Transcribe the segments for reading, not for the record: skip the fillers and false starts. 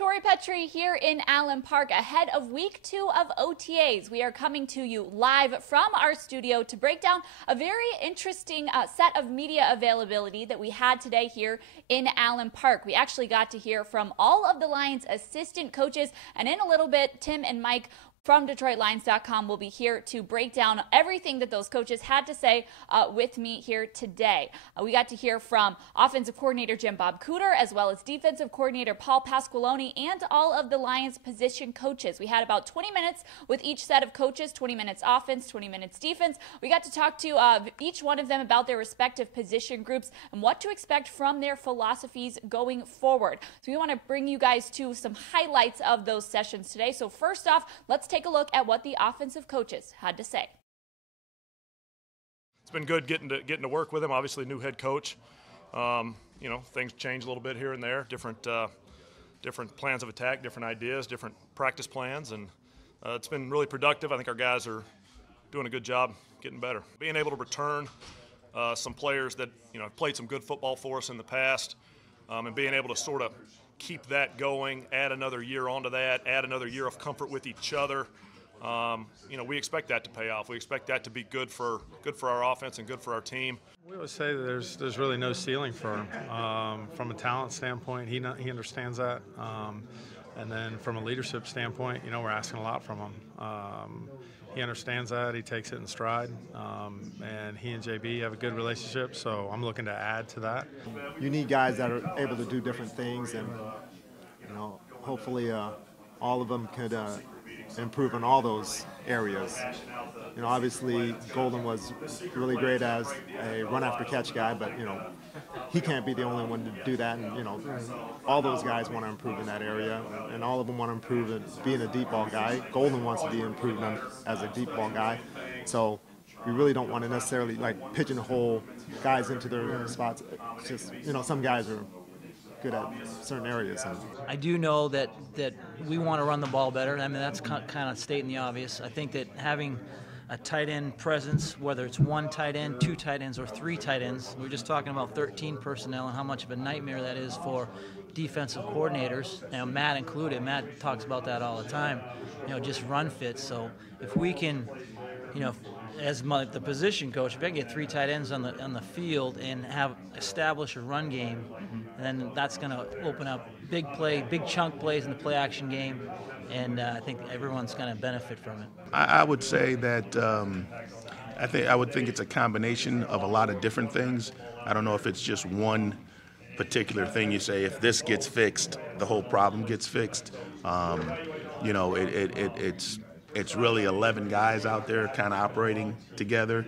Tori Petry here in Allen Park ahead of week 2 of OTAs. We are coming to you live from our studio to break down a very interesting set of media availability that we had today here in Allen Park. We actually got to hear from all of the Lions assistant coaches, and in a little bit, Tim and Mike from DetroitLions.com will be here to break down everything that those coaches had to say with me here today. We got to hear from offensive coordinator Jim Bob Cooter, as well as defensive coordinator Paul Pasqualoni, and all of the Lions position coaches. We had about 20 minutes with each set of coaches, 20 minutes offense, 20 minutes defense. We got to talk to each one of them about their respective position groups and what to expect from their philosophies going forward. So we want to bring you guys to some highlights of those sessions today. So first off, let's take a look at what the offensive coaches had to say. It's been good getting to work with him. Obviously, new head coach. Things change a little bit here and there. Different plans of attack, different ideas, different practice plans, and it's been really productive. I think our guys are doing a good job getting better. Being able to return some players that have played some good football for us in the past, and being able to sort of keep that going, add another year onto that, add another year of comfort with each other. We expect that to pay off. We expect that to be good for our offense and good for our team. We would say that there's really no ceiling for him. From a talent standpoint, he understands that. And then from a leadership standpoint, we're asking a lot from him. He understands that. He takes it in stride. And he and JB have a good relationship, so I'm looking to add to that. You need guys that are able to do different things, and hopefully all of them could improve in all those areas. Obviously Golden was really great as a run after catch guy, but he can't be the only one to do that, and all those guys want to improve in that area, and all of them want to improve in being a deep ball guy. Golden wants to be improved as a deep ball guy, so we really don't want to necessarily pigeonhole guys into their spots. It's just some guys are good at certain areas. I do know that we want to run the ball better. I mean, that's kind of stating the obvious. I think that having a tight end presence, whether it's one tight end, two tight ends, or three tight ends, we're just talking about 13 personnel and how much of a nightmare that is for defensive coordinators, Matt included. Matt talks about that all the time, just run fits. So if we can, as the position coach, if I can get three tight ends on the field and establish a run game, then that's going to open up big chunk plays in the play action game, and I think everyone's going to benefit from it. I would say that I would think it's a combination of a lot of different things. I don't know if it's just one particular thing. You say if this gets fixed, the whole problem gets fixed. It's really 11 guys out there kind of operating together.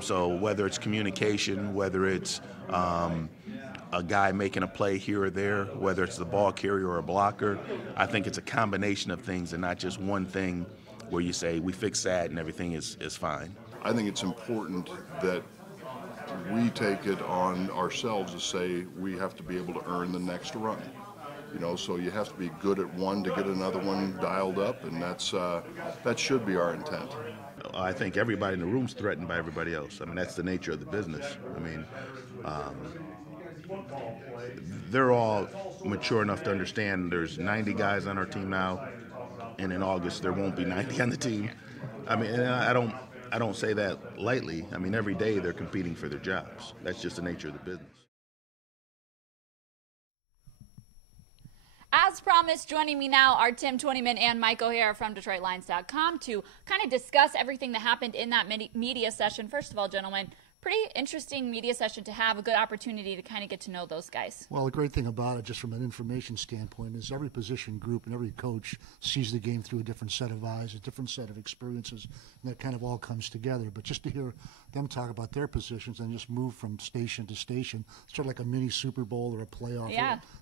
So whether it's communication, whether it's a guy making a play here or there, whether it's the ball carrier or a blocker, I think it's a combination of things and not just one thing where you say we fix that and everything is fine. I think it's important that we take it on ourselves to say we have to be able to earn the next run. So you have to be good at one to get another one dialed up, and that should be our intent. I think everybody in the room's threatened by everybody else. I mean, that's the nature of the business. I mean, they're all mature enough to understand there's 90 guys on our team now, and in August there won't be 90 on the team. I mean, and I don't say that lightly. I mean, every day they're competing for their jobs. That's just the nature of the business. As promised, joining me now are Tim Twentyman and Mike O'Hara from DetroitLions.com to kind of discuss everything that happened in that media session. First of all, gentlemen, pretty interesting media session to have, a good opportunity to kind of get to know those guys. Well, the great thing about it, just from an information standpoint, is every position group and every coach sees the game through a different set of eyes, a different set of experiences, and that kind of all comes together. But just to hear them talk about their positions and just move from station to station, sort of like a mini Super Bowl or a playoff,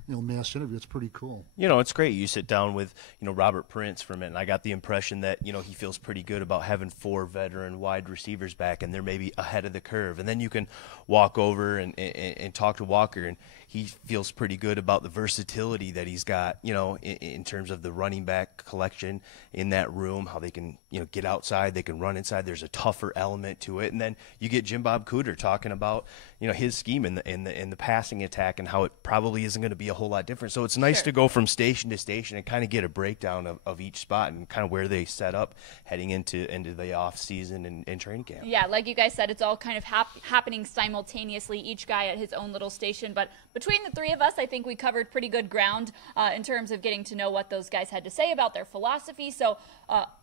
or, mass interview, it's pretty cool. It's great. You sit down with, Robert Prince for a minute, and I got the impression that, he feels pretty good about having 4 veteran wide receivers back, and they're maybe ahead of the curve. And then you can walk over and talk to Walker, and he feels pretty good about the versatility that he's got, in terms of the running back collection in that room, how they can, get outside, they can run inside. There's a tougher element to it. And then you get Jim Bob Cooter talking about, you know, his scheme in the passing attack and how it probably isn't going to be a whole lot different. So it's nice to go from station to station and kind of get a breakdown of each spot and kind of where they set up heading into the off season and training camp. Yeah, like you guys said, it's all kind of happening simultaneously, each guy at his own little station. But between the three of us, I think we covered pretty good ground in terms of getting to know what those guys had to say about their philosophy. So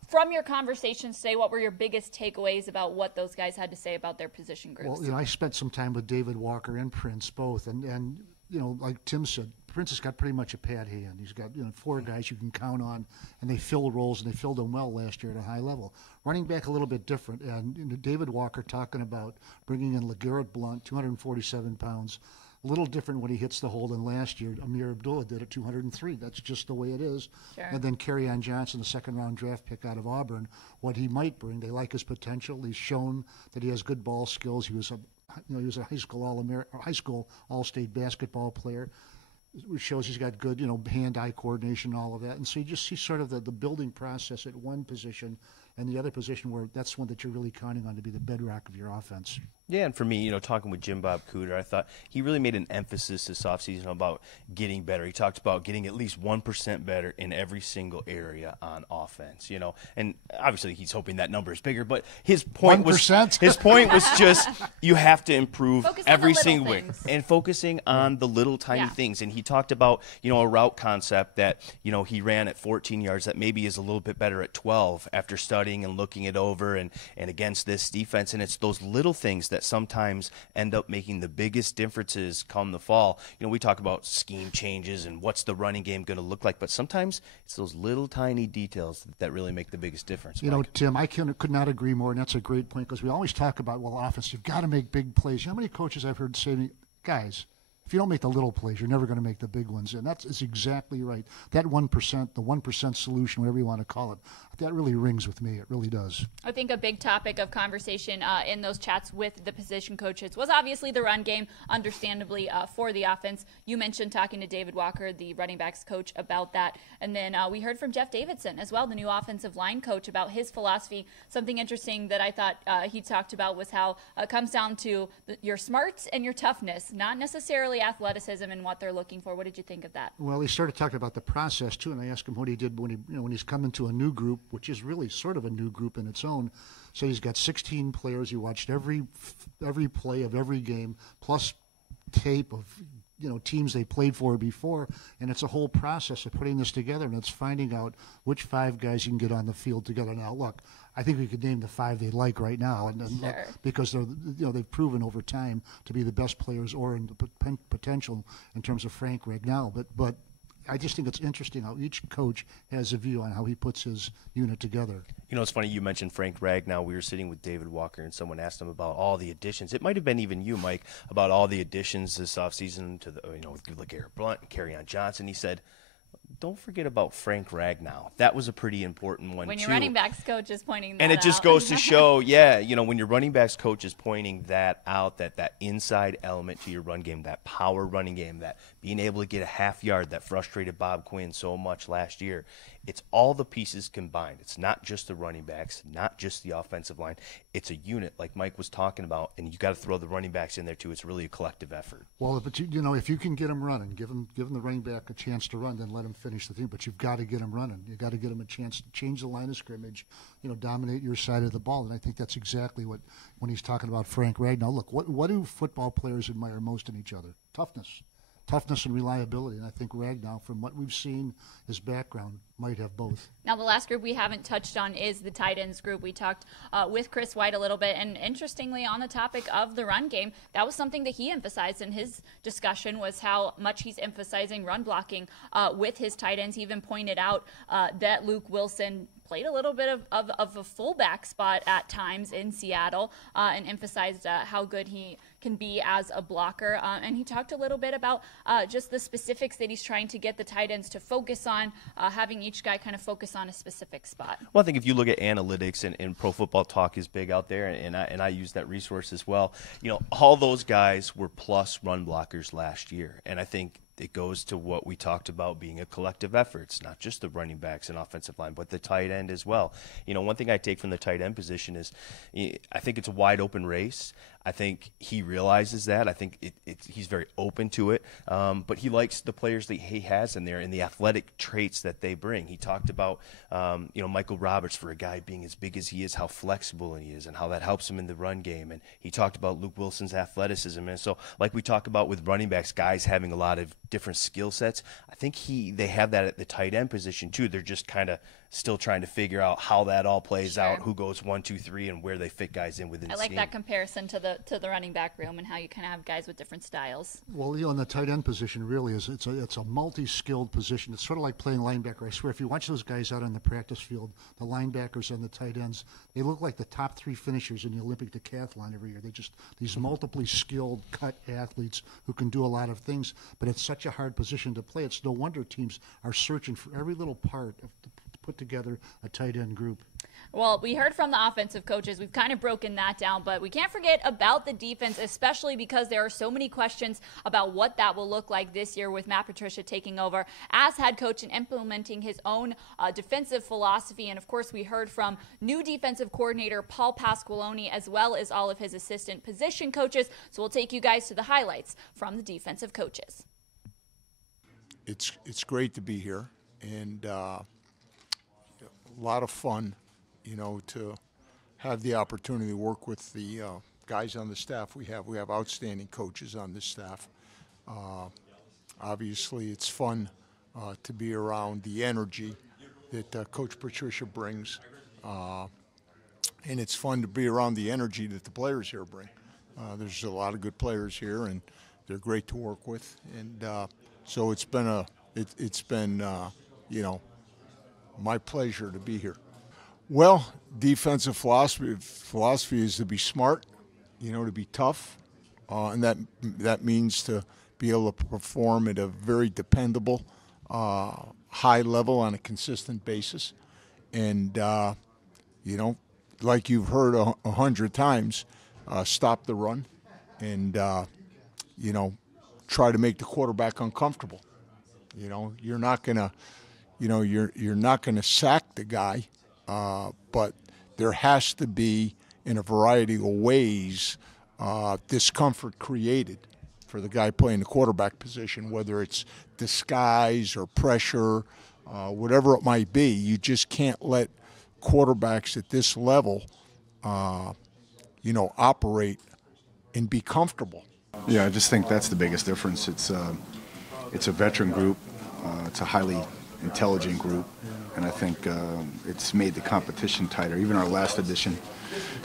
from your conversations today, what were your biggest takeaways about what those guys had to say about their position groups? Well, you know, I spent some time with David Walker and Prince both, and you know, like Tim said, Prince has got pretty much a pad hand. He's got, you know, 4 guys you can count on, and they fill roles, and they filled them well last year at a high level. Running back a little bit different, and you know, David Walker talking about bringing in LeGarrette Blount, 247 pounds, a little different when he hits the hole than last year. Amir Abdullah did at 203. That's just the way it is. Sure. And then Kerryon Johnson, the second-round draft pick out of Auburn, what he might bring. They like his potential. He's shown that he has good ball skills. He was a high school all-state basketball player, which shows he's got good, you know, hand-eye coordination and all of that. And so you just see sort of the building process at one position and the other position where that's one that you're really counting on to be the bedrock of your offense. Yeah, and for me, you know, talking with Jim Bob Cooter, I thought he really made an emphasis this offseason about getting better. He talked about getting at least 1% better in every single area on offense, you know. And obviously he's hoping that number is bigger, but his point 1%? was just you have to improve every single way and focusing on the little tiny things. And he talked about, you know, a route concept that, you know, he ran at 14 yards that maybe is a little bit better at 12 after studying and looking it over and against this defense. And it's those little things that sometimes end up making the biggest differences come the fall. You know, we talk about scheme changes and what's the running game going to look like, but sometimes it's those little tiny details that really make the biggest difference. You know, Tim, I could not agree more, and that's a great point because we always talk about, well, offense, you've got to make big plays. You know how many coaches I've heard say to me, guys, if you don't make the little plays, you're never going to make the big ones. And that's exactly right. That 1%, the 1% solution, whatever you want to call it, that really rings with me. It really does. I think a big topic of conversation in those chats with the position coaches was obviously the run game, understandably, for the offense. You mentioned talking to David Walker, the running backs coach, about that. And then we heard from Jeff Davidson as well, the new offensive line coach, about his philosophy. Something interesting that I thought he talked about was how it comes down to your smarts and your toughness, not necessarily athleticism and what they're looking for. What did you think of that? Well, he started talking about the process too, and I asked him what he did when he's come into a new group, which is really sort of a new group in its own. So he's got 16 players. He watched every play of every game, plus tape of, you know, teams they played for before, and it's a whole process of putting this together, and it's finding out which 5 guys you can get on the field together. Now, look, I think we could name the 5 they like right now, and look, because they're, you know, they've proven over time to be the best players or in the potential in terms of Frank Ragnow. But I just think it's interesting how each coach has a view on how he puts his unit together. You know, it's funny you mentioned Frank Ragnow. We were sitting with David Walker, and someone asked him about all the additions. It might have been even you, Mike, about all the additions this offseason to the, you know, with LeGarrette Blount and Kerryon Johnson. He said, don't forget about Frank Ragnow. That was a pretty important one, when too. your running backs coach is pointing that out. And it just goes to show, yeah, you know, when your running backs coach is pointing that out, that inside element to your run game, that power running game, that being able to get a half yard that frustrated Bob Quinn so much last year, it's all the pieces combined. It's not just the running backs, not just the offensive line. It's a unit, like Mike was talking about, and you got to throw the running backs in there, too. It's really a collective effort. Well, but you know, if you can get them running, give them the running back a chance to run, then let them finish the thing. But you've got to get them running. You've got to get them a chance to change the line of scrimmage, you know, dominate your side of the ball. And I think that's exactly what, when he's talking about Frank Ragnow. Look, what do football players admire most in each other? Toughness and reliability, and I think Ragnow, from what we've seen, his background, might have both. Now, the last group we haven't touched on is the tight ends group. We talked with Chris White a little bit, and interestingly, on the topic of the run game, that was something that he emphasized in his discussion, was how much he's emphasizing run blocking with his tight ends. He even pointed out that Luke Wilson played a little bit of a fullback spot at times in Seattle, and emphasized how good he can be as a blocker. And he talked a little bit about just the specifics that he's trying to get the tight ends to focus on, having each guy kind of focus on a specific spot. Well, I think if you look at analytics, and Pro Football Talk is big out there, and I use that resource as well. All those guys were plus run blockers last year, and I think it goes to what we talked about being a collective effort. It's not just the running backs and offensive line, but the tight end as well. One thing I take from the tight end position is I think it's a wide open race. I think he realizes that. I think he's very open to it. But he likes the players that he has in there and the athletic traits that they bring. He talked about, Michael Roberts, for a guy being as big as he is, how flexible he is and how that helps him in the run game. And he talked about Luke Wilson's athleticism. And so like we talk about with running backs, guys having a lot of different skill sets, I think they have that at the tight end position too. They're just kind of still trying to figure out how that all plays out, who goes 1, 2, 3, and where they fit guys in within the scheme. I like that comparison to the running back room and how you kind of have guys with different styles. Well, in the tight end position really is it's a multi-skilled position. It's sort of like playing linebacker. I swear, if you watch those guys out on the practice field, the linebackers and the tight ends, they look like the top 3 finishers in the Olympic decathlon every year. They're just these multiply skilled cut athletes who can do a lot of things, but it's such a hard position to play. It's no wonder teams are searching for every little part to put together a tight end group. Well, we heard from the offensive coaches. We've kind of broken that down, but we can't forget about the defense, especially because there are so many questions about what that will look like this year with Matt Patricia taking over as head coach and implementing his own defensive philosophy. And, of course, we heard from new defensive coordinator Paul Pasqualoni as well as all of his assistant position coaches. So we'll take you guys to the highlights from the defensive coaches. It's great to be here, and a lot of fun, to have the opportunity to work with the guys on the staff we have. We have outstanding coaches on this staff. Obviously, it's fun to be around the energy that Coach Patricia brings, and it's fun to be around the energy that the players here bring. There's a lot of good players here, and they're great to work with, and so it's been my pleasure to be here. Well, defensive philosophy is to be smart, to be tough, and that means to be able to perform at a very dependable, high level on a consistent basis. And, like you've heard 100 times, stop the run and, try to make the quarterback uncomfortable. You're not gonna, you're not gonna sack the guy. But there has to be, in a variety of ways, discomfort created for the guy playing the quarterback position, whether it's disguise or pressure, whatever it might be. You just can't let quarterbacks at this level, operate and be comfortable. Yeah, I just think that's the biggest difference. It's a veteran group. It's a highly intelligent group. And I think it's made the competition tighter. Even our last edition,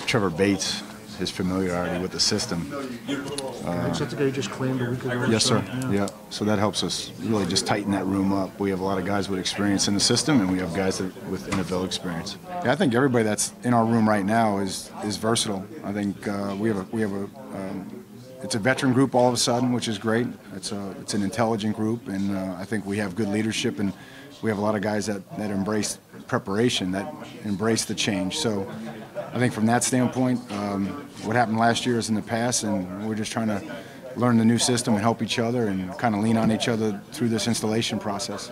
Trevor Bates, his familiarity with the system. Is that the guy you just claimed a week ago? Yes, sir. Yeah. So that helps us really just tighten that room up. We have a lot of guys with experience in the system, and we have guys with NFL experience. Yeah, I think everybody that's in our room right now is versatile. I think it's a veteran group all of a sudden, which is great. It's an intelligent group, and I think we have good leadership, and we have a lot of guys that embrace preparation, that embrace the change. So I think from that standpoint, what happened last year is in the past, and we're just trying to learn the new system and help each other and kind of lean on each other through this installation process.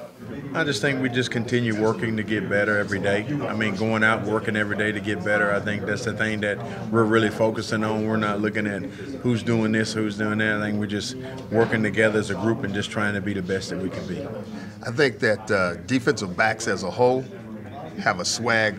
I just think we just continue working to get better every day. I mean, going out working every day to get better, I think that's the thing that we're really focusing on. We're not looking at who's doing this, who's doing that. I think we're just working together as a group and just trying to be the best that we can be. I think that defensive backs as a whole have a swag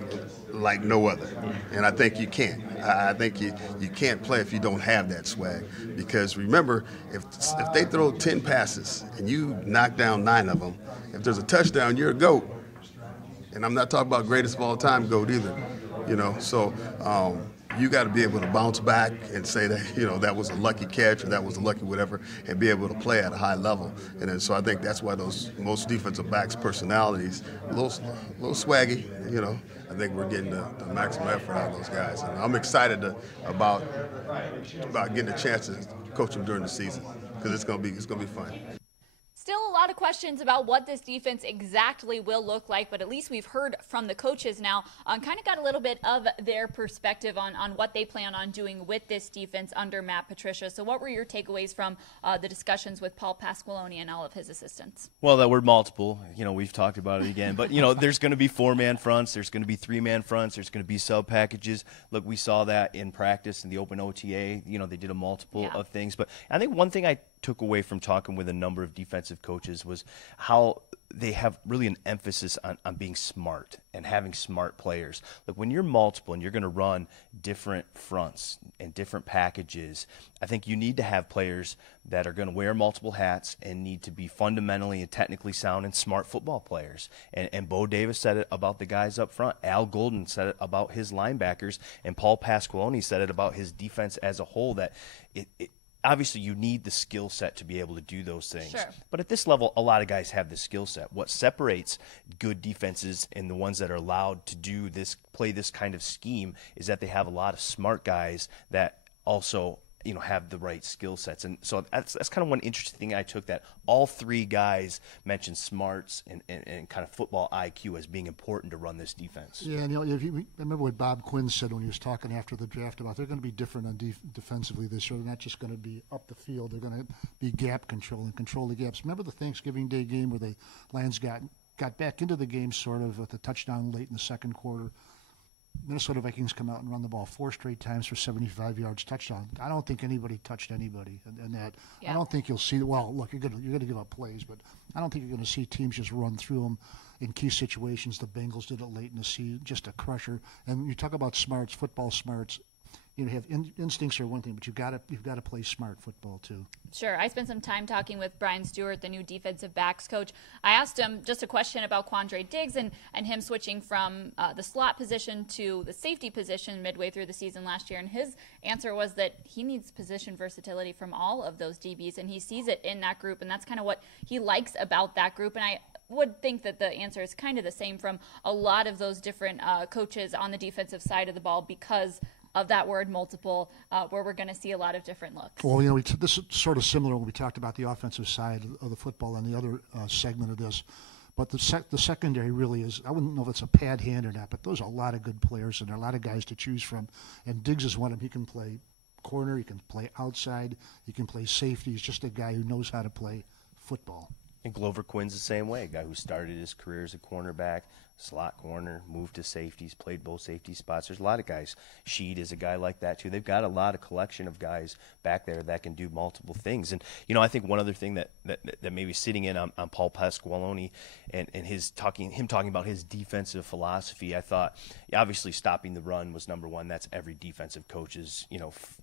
like no other, and I think you can't. I think you can't play if you don't have that swag, because remember, if they throw 10 passes and you knock down 9 of them, if there's a touchdown, you're a GOAT. And I'm not talking about greatest of all time GOAT either, So you got to be able to bounce back and say that, you know, that was a lucky catch or that was a lucky whatever, and be able to play at a high level. And then, so I think that's why most defensive backs' personalities, a little swaggy, you know. I think we're getting the maximum effort out of those guys. And I'm excited about getting a chance to coach them during the season, because it's gonna be fun. Still a lot of questions about what this defense exactly will look like, but at least we've heard from the coaches now, kind of got a little bit of their perspective on what they plan on doing with this defense under Matt Patricia. So what were your takeaways from the discussions with Paul Pasqualoni and all of his assistants? Well, that word multiple, you know, we've talked about it again, but, you know, there's going to be 4-man fronts, there's going to be 3-man fronts, there's going to be sub packages. Look, we saw that in practice in the open OTA. You know, they did a multiple of things, but I think one thing I took away from talking with a number of defensive coaches was how they have really an emphasis on being smart and having smart players. Look, when you're multiple and you're going to run different fronts and different packages, I think you need to have players that are going to wear multiple hats and need to be fundamentally and technically sound and smart football players. And Bo Davis said it about the guys up front. Al Golden said it about his linebackers. And Paul Pasqualoni said it about his defense as a whole, that obviously you need the skill set to be able to do those things. Sure. But at this level, a lot of guys have the skill set. What separates good defenses and the ones that are allowed to do this, play this kind of scheme, is that they have a lot of smart guys that also, you know, have the right skill sets. And so that's kind of one interesting thing I took, that all three guys mentioned smarts and kind of football IQ as being important to run this defense. Yeah, and you know, I remember what Bob Quinn said when he was talking after the draft about they're going to be different on defensively this year. They're not just going to be up the field. They're going to be gap control and control the gaps. Remember the Thanksgiving Day game where the Lions got back into the game sort of with a touchdown late in the second quarter? Minnesota Vikings come out and run the ball 4 straight times for 75 yards, touchdown. I don't think anybody touched anybody, and that I don't think you'll see. Well, look, you're going to give up plays, but I don't think you're going to see teams just run through them in key situations. The Bengals did it late in the season, just a crusher. And you talk about smarts, football smarts. You have instincts are one thing, but you've got to play smart football too. Sure. I spent some time talking with Brian Stewart, the new defensive backs coach. I asked him just a question about Quandre Diggs and him switching from the slot position to the safety position midway through the season last year, and his answer was that he needs position versatility from all of those DBs, and he sees it in that group, and that's kind of what he likes about that group. And I would think that the answer is kind of the same from a lot of those different coaches on the defensive side of the ball, because of that word multiple, where we're going to see a lot of different looks. Well, you know, this is sort of similar when we talked about the offensive side of the football and the other segment of this. But the secondary really is, I wouldn't know if it's a pad hand or not, but those are a lot of good players, and there are a lot of guys to choose from. And Diggs is one of them. He can play corner, he can play outside, he can play safety. He's just a guy who knows how to play football. And Glover Quinn's the same way, a guy who started his career as a cornerback, slot corner, moved to safeties, played both safety spots. There's a lot of guys. Sheed is a guy like that, too. They've got a lot of collection of guys back there that can do multiple things. And, you know, I think one other thing that maybe sitting in on Paul Pasqualoni and him talking about his defensive philosophy, I thought, obviously stopping the run was number one. That's every defensive coach's,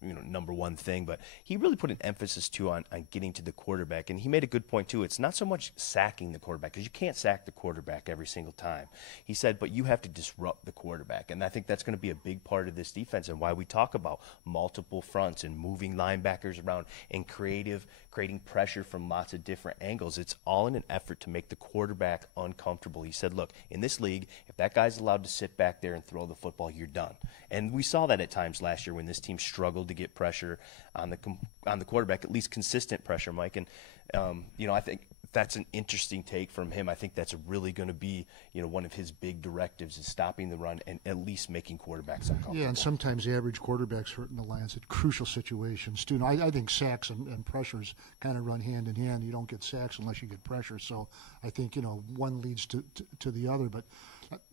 number one thing. But he really put an emphasis, too, on getting to the quarterback. And he made a good point, too. It's not so much sacking the quarterback, because you can't sack the quarterback every single time. He said, but you have to disrupt the quarterback. And I think that's going to be a big part of this defense and why we talk about multiple fronts and moving linebackers around and creating pressure from lots of different angles. It's all in an effort to make the quarterback uncomfortable. He said, look, in this league, if that guy's allowed to sit back there and throw the football, you're done. And we saw that at times last year when this team struggled to get pressure on the quarterback, at least consistent pressure, Mike. And, I think that's an interesting take from him. I think that's really going to be, one of his big directives is stopping the run and at least making quarterbacks uncomfortable. Yeah, and sometimes the average quarterback's hurting the Lions at crucial situations, too. Now, I think sacks and pressures kind of run hand in hand. You don't get sacks unless you get pressure. So I think, one leads to the other. But,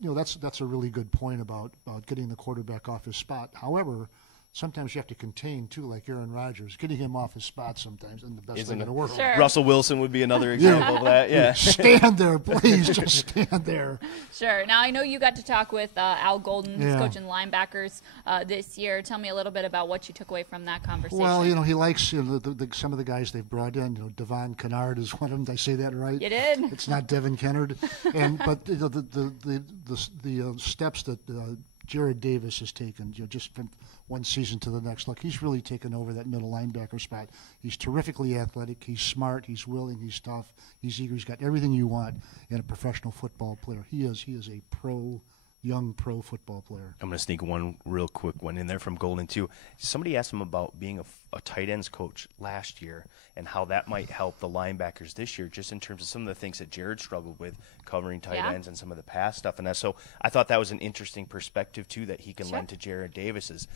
that's a really good point about getting the quarterback off his spot. However, sometimes you have to contain, too, like Aaron Rodgers. Getting him off his spot sometimes isn't the best thing in the world. Sure. Russell Wilson would be another example of that. Yeah. Stand there, please. Just stand there. Sure. Now, I know you got to talk with Al Golden, who's coaching linebackers this year. Tell me a little bit about what you took away from that conversation. Well, he likes some of the guys they've brought in. Devon Kennard is one of them. Did I say that right? You did. It's not Devin Kennard. But the steps that Jared Davis has taken, just from one season to the next. Look, he's really taken over that middle linebacker spot. He's terrifically athletic. He's smart. He's willing. He's tough. He's eager. He's got everything you want in a professional football player. He is a young pro football player. I'm going to sneak one real quick one in there from Golden too. Somebody asked him about being a tight ends coach last year and how that might help the linebackers this year, just in terms of some of the things that Jared struggled with covering tight ends and some of the pass stuff. And that, so I thought that was an interesting perspective too that he can lend to Jared Davis's.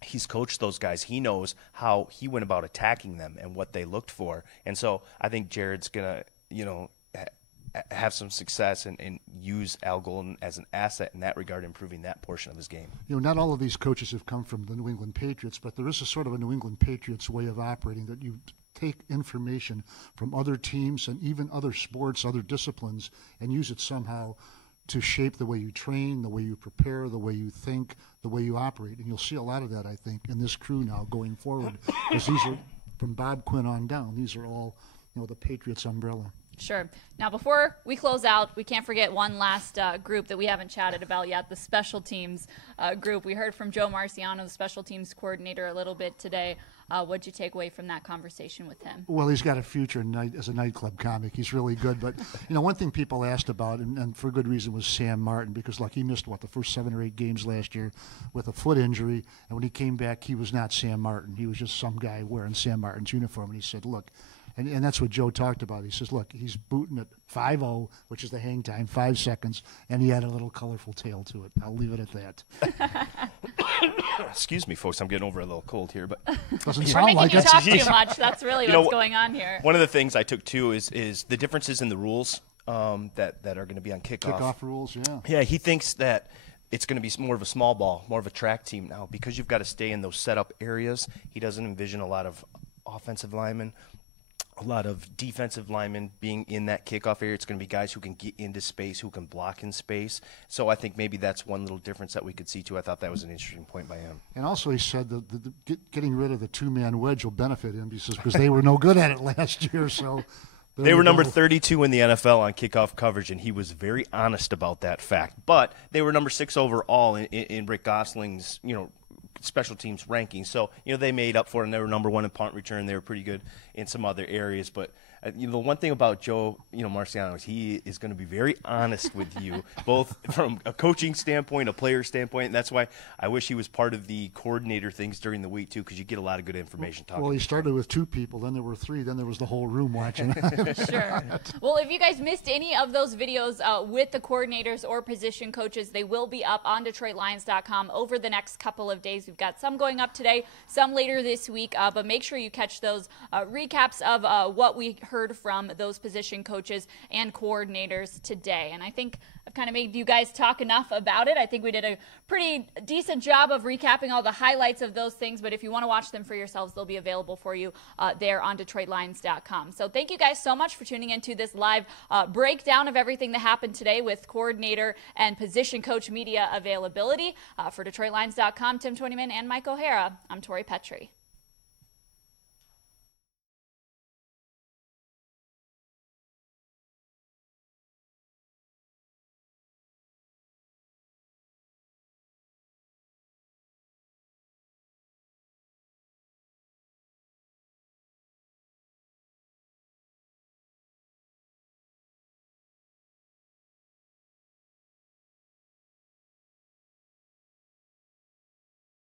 He's coached those guys. He knows how he went about attacking them and what they looked for. And so I think Jared's going to, have some success and use Al Golden as an asset in that regard, improving that portion of his game. Not all of these coaches have come from the New England Patriots, but there is a sort of a New England Patriots way of operating, that you take information from other teams and even other sports, other disciplines, and use it somehow to shape the way you train, the way you prepare, the way you think, the way you operate. And you'll see a lot of that, I think, in this crew now going forward, because these are, from Bob Quinn on down, these are all, the Patriots umbrella. Sure. Now, before we close out, we can't forget one last group that we haven't chatted about yet, the special teams group. We heard from Joe Marciano, the special teams coordinator, a little bit today. What'd you take away from that conversation with him? Well, he's got a future as a nightclub comic. He's really good. But, one thing people asked about, and for good reason, was Sam Martin, because, he missed, the first 7 or 8 games last year with a foot injury. And when he came back, he was not Sam Martin. He was just some guy wearing Sam Martin's uniform. And he said, look, and that's what Joe talked about. He says, look, he's booting at 5-0, which is the hang time, 5 seconds, and he had a little colorful tail to it. I'll leave it at that. Excuse me, folks. I'm getting over a little cold here, but doesn't We're sound making like you it. talk too much. That's really what's going on here. One of the things I took too is the differences in the rules that are going to be on kickoff. Kickoff rules, yeah. Yeah, he thinks that it's going to be more of a small ball, more of a track team now, because you've got to stay in those setup areas. He doesn't envision a lot of offensive linemen, a lot of defensive linemen being in that kickoff area. It's going to be guys who can get into space, who can block in space. So I think maybe that's one little difference that we could see too. I thought that was an interesting point by him. And also he said that getting rid of the 2-man wedge will benefit him, because they were no good at it last year. So they were number 32 in the NFL on kickoff coverage, and he was very honest about that fact. But they were number 6 overall in Rick Gosling's, special teams rankings. So, they made up for it, and they were number 1 in punt return. They were pretty good in some other areas. But, the one thing about Joe, Marciano, is he is going to be very honest with you, both from a coaching standpoint, a player standpoint. And that's why I wish he was part of the coordinator things during the week, too, because you get a lot of good information talking. Well, he started with 2 people, then there were 3, then there was the whole room watching. Sure. Well, if you guys missed any of those videos with the coordinators or position coaches, they will be up on DetroitLions.com over the next couple of days. We've got some going up today, some later this week, but make sure you catch those recaps of what we heard from those position coaches and coordinators today. And I think I've kind of made you guys talk enough about it. I think we did a pretty decent job of recapping all the highlights of those things, but if you want to watch them for yourselves, they'll be available for you there on DetroitLions.com. So thank you guys so much for tuning into this live breakdown of everything that happened today with coordinator and position coach media availability. For DetroitLions.com, Twentyman and Mike O'Hara, I'm Tori Petry.